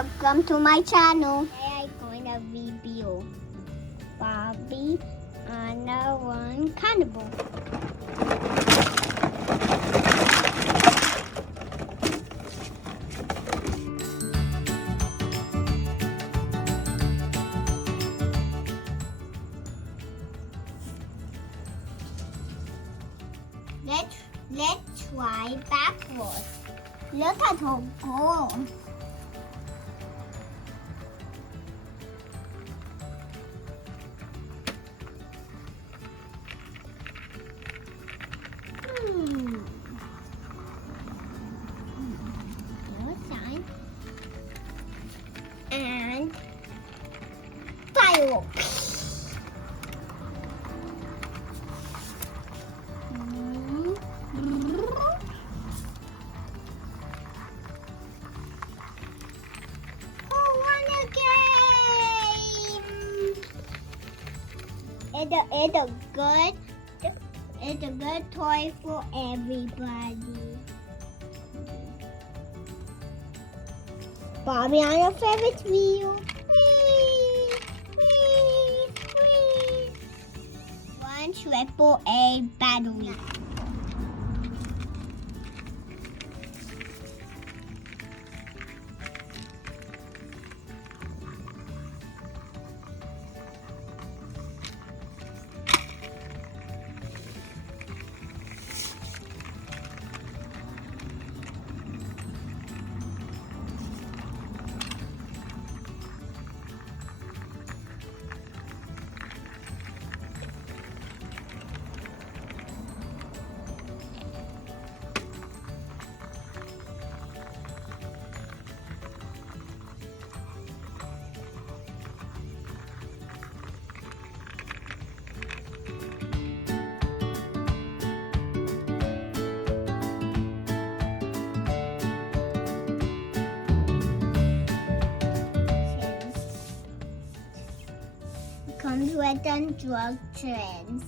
welcome to my channel. Today I'm going to review Barbie on one Carnival. Let's try backwards. Look at her go. Sign. And fireworks. It's a good toy for everybody. Barbie on your favorite wheel. Whee, whee, whee. One AAA battery. Comes with instructions.